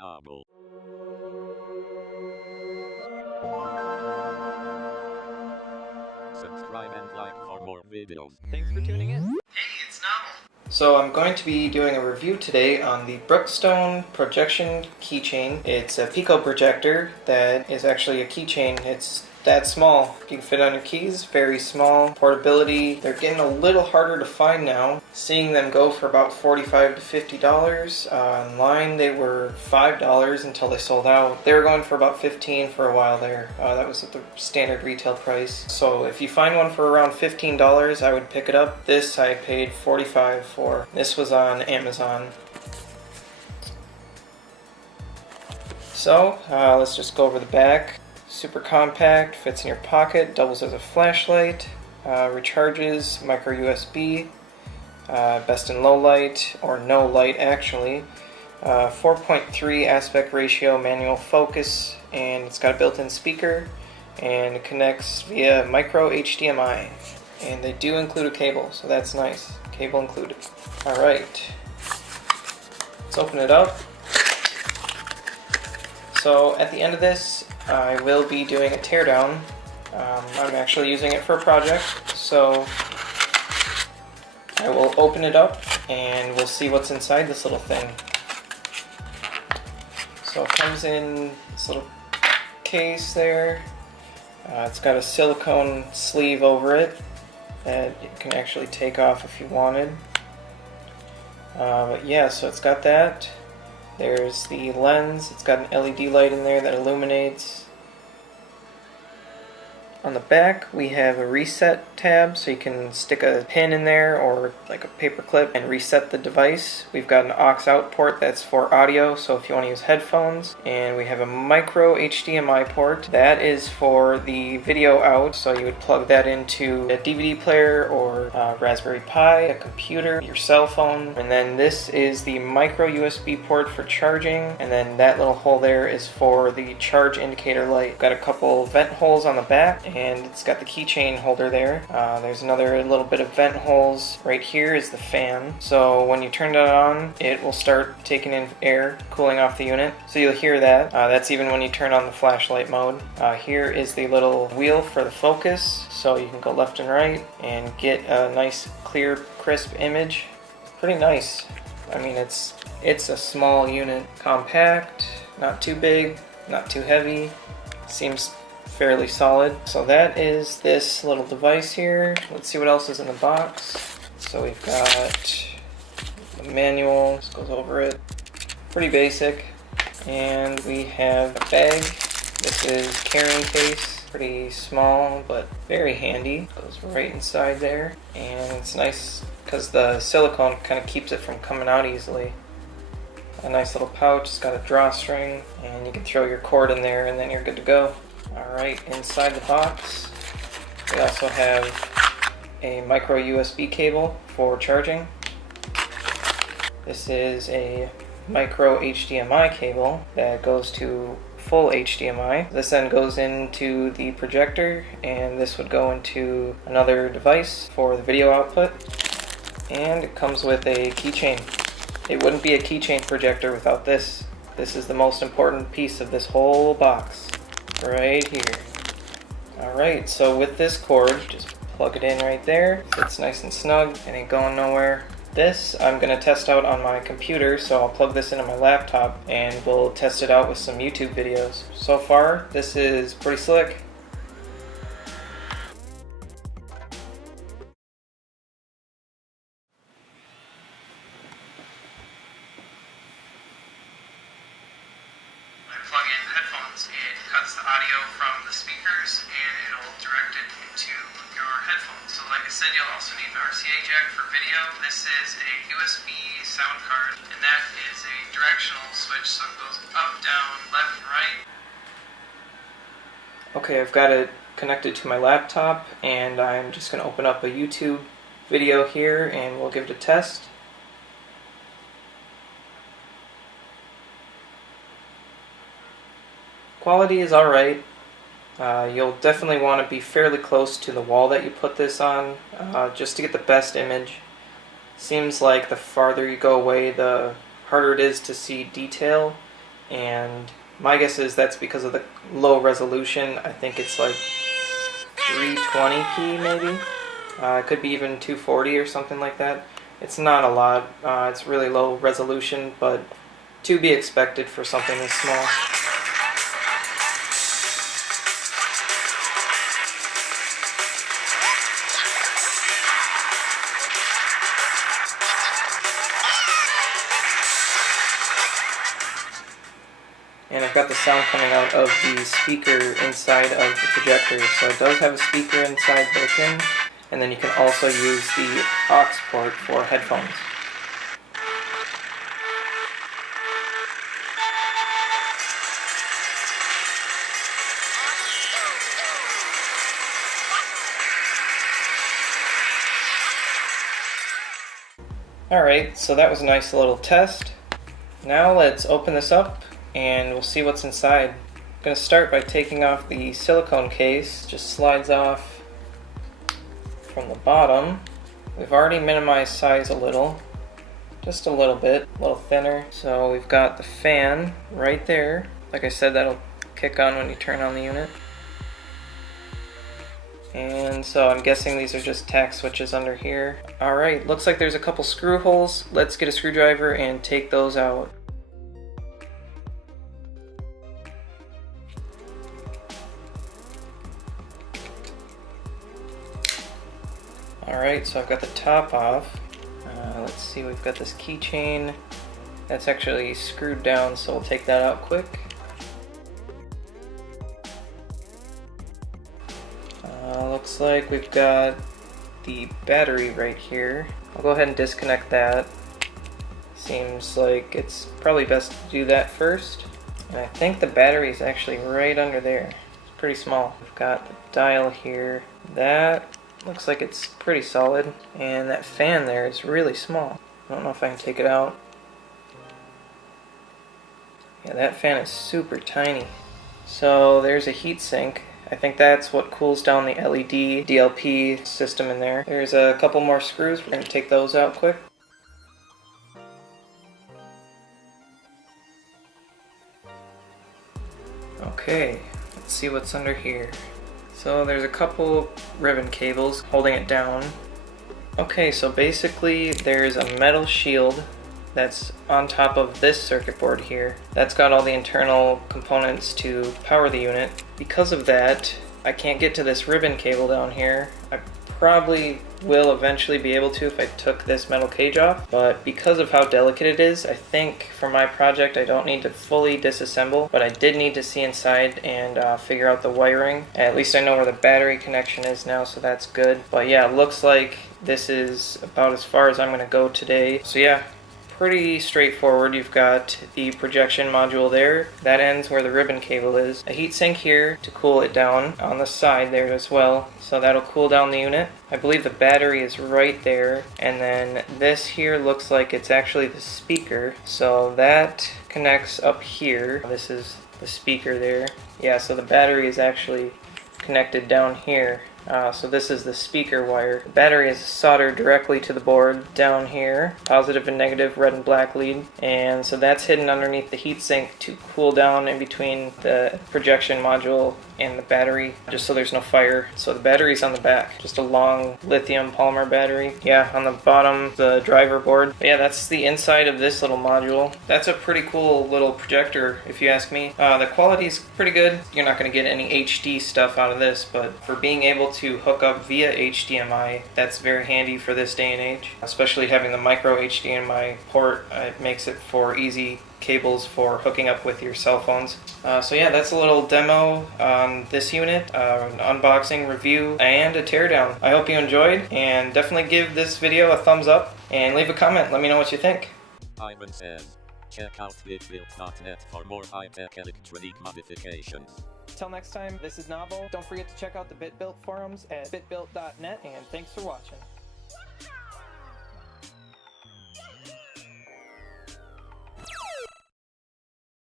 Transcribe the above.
Double. Subscribe and like for more videos. Thanks for tuning in. Hey, it's Novel. So I'm going to be doing a review today on the Brookstone Projection Keychain. It's a Pico projector that is actually a keychain. It's that small. You can fit on your keys, very small. Portability, they're getting a little harder to find now. Seeing them go for about $45 to $50. Online they were $5 until they sold out. They were going for about $15 for a while there. That was at the standard retail price. So if you find one for around $15, I would pick it up. This I paid $45 for. This was on Amazon. So let's just go over the back. Super compact, fits in your pocket, doubles as a flashlight, recharges, micro USB, best in low light, or no light actually, 4.3 aspect ratio manual focus, and it's got a built-in speaker, and it connects via micro HDMI, and they do include a cable, so that's nice, cable included. Alright, let's open it up. So at the end of this, I will be doing a teardown. I'm actually using it for a project, so I will open it up and we'll see what's inside this little thing. So it comes in this little case there. It's got a silicone sleeve over it that you can actually take off if you wanted. But yeah, so it's got that. There's the lens. It's got an LED light in there that illuminates. On the back we have a reset tab, so you can stick a pin in there or like a paper clip and reset the device. We've got an aux out port that's for audio, so if you want to use headphones. And we have a micro HDMI port that is for the video out, so you would plug that into a DVD player or a Raspberry Pi, a computer, your cell phone. And then this is the micro USB port for charging, and then that little hole there is for the charge indicator light. We've got a couple vent holes on the back, and it's got the keychain holder there. There's another little bit of vent holes. Right here is the fan. So when you turn that on, it will start taking in air, cooling off the unit. So you'll hear that. That's even when you turn on the flashlight mode. Here is the little wheel for the focus. So you can go left and right and get a nice, clear, crisp image. Pretty nice. I mean, it's a small unit. Compact, not too big, not too heavy. Seems fairly solid. So that is this little device here. Let's see what else is in the box. So we've got the manual, this goes over it. Pretty basic. And we have a bag. This is carrying case. Pretty small, but very handy. Goes right inside there. And it's nice because the silicone kind of keeps it from coming out easily. A nice little pouch. It's got a drawstring, and you can throw your cord in there and then you're good to go. Alright, inside the box we also have a micro USB cable for charging. This is a micro HDMI cable that goes to full HDMI. This then goes into the projector, and this would go into another device for the video output. And it comes with a keychain. It wouldn't be a keychain projector without this. This is the most important piece of this whole box. Right here. Alright, so with this cord, just plug it in right there. It's nice and snug, it ain't going nowhere. This I'm going to test out on my computer, so I'll plug this into my laptop and we'll test it out with some YouTube videos. So far, this is pretty slick. Plug in headphones, it cuts the audio from the speakers and it'll direct it into your headphones. So like I said, you'll also need an RCA jack for video. This is a USB sound card, and that is a directional switch, so it goes up, down, left, and right. Okay, I've got it connected to my laptop, and I'm just going to open up a YouTube video here and we'll give it a test. Quality is alright. You'll definitely want to be fairly close to the wall that you put this on, just to get the best image. Seems like the farther you go away, the harder it is to see detail, and my guess is that's because of the low resolution. I think it's like 320p maybe. It could be even 240 or something like that. It's not a lot. It's really low resolution, but to be expected for something this small. And I've got the sound coming out of the speaker inside of the projector. So it does have a speaker inside built in, and then you can also use the aux port for headphones. Alright, so that was a nice little test. Now let's open this up and we'll see what's inside. I'm going to start by taking off the silicone case. Just slides off from the bottom. We've already minimized size a little, just a little bit, a little thinner. So we've got the fan right there. Like I said, that'll kick on when you turn on the unit. And so I'm guessing these are just tack switches under here. Alright, looks like there's a couple screw holes. Let's get a screwdriver and take those out. Alright, so I've got the top off. Let's see, we've got this keychain that's actually screwed down, so we'll take that out quick. Looks like we've got the battery right here. I'll go ahead and disconnect that. Seems like it's probably best to do that first. And I think the battery is actually right under there. It's pretty small. We've got the dial here. That looks like it's pretty solid. And that fan there is really small. I don't know if I can take it out. Yeah, that fan is super tiny. So there's a heat sink. I think that's what cools down the LED DLP system in there. There's a couple more screws. We're going to take those out quick. Okay, let's see what's under here. So there's a couple ribbon cables holding it down. Okay, so basically there's a metal shield that's on top of this circuit board here. That's got all the internal components to power the unit. Because of that, I can't get to this ribbon cable down here. I probably will eventually be able to if I took this metal cage off, but because of how delicate it is, I think for my project I don't need to fully disassemble, but I did need to see inside and figure out the wiring. At least I know where the battery connection is now, so that's good. But yeah, it looks like this is about as far as I'm going to go today. So yeah, pretty straightforward. You've got the projection module there. That ends where the ribbon cable is. A heatsink here to cool it down on the side there as well. So that'll cool down the unit. I believe the battery is right there. And then this here looks like it's actually the speaker. So that connects up here. This is the speaker there. Yeah, so the battery is actually connected down here. So this is the speaker wire. The battery is soldered directly to the board down here. Positive and negative red and black lead. And so that's hidden underneath the heatsink to cool down in between the projection module and the battery, just so there's no fire. So the battery's on the back, just a long lithium polymer battery. Yeah, on the bottom, the driver board. But yeah, that's the inside of this little module. That's a pretty cool little projector, if you ask me. The quality's pretty good. You're not going to get any HD stuff out of this, but for being able to hook up via HDMI, that's very handy for this day and age. Especially having the micro HDMI port, it makes it for easy cables for hooking up with your cell phones. So yeah, that's a little demo on this unit, an unboxing, review, and a teardown. I hope you enjoyed, and definitely give this video a thumbs up, and leave a comment, let me know what you think. Ivan says, check out VEER&TEARDOWN for more high-tech electronic modifications. Till next time, this is Novel. Don't forget to check out the BitBuilt forums at bitbuilt.net, and thanks for watching.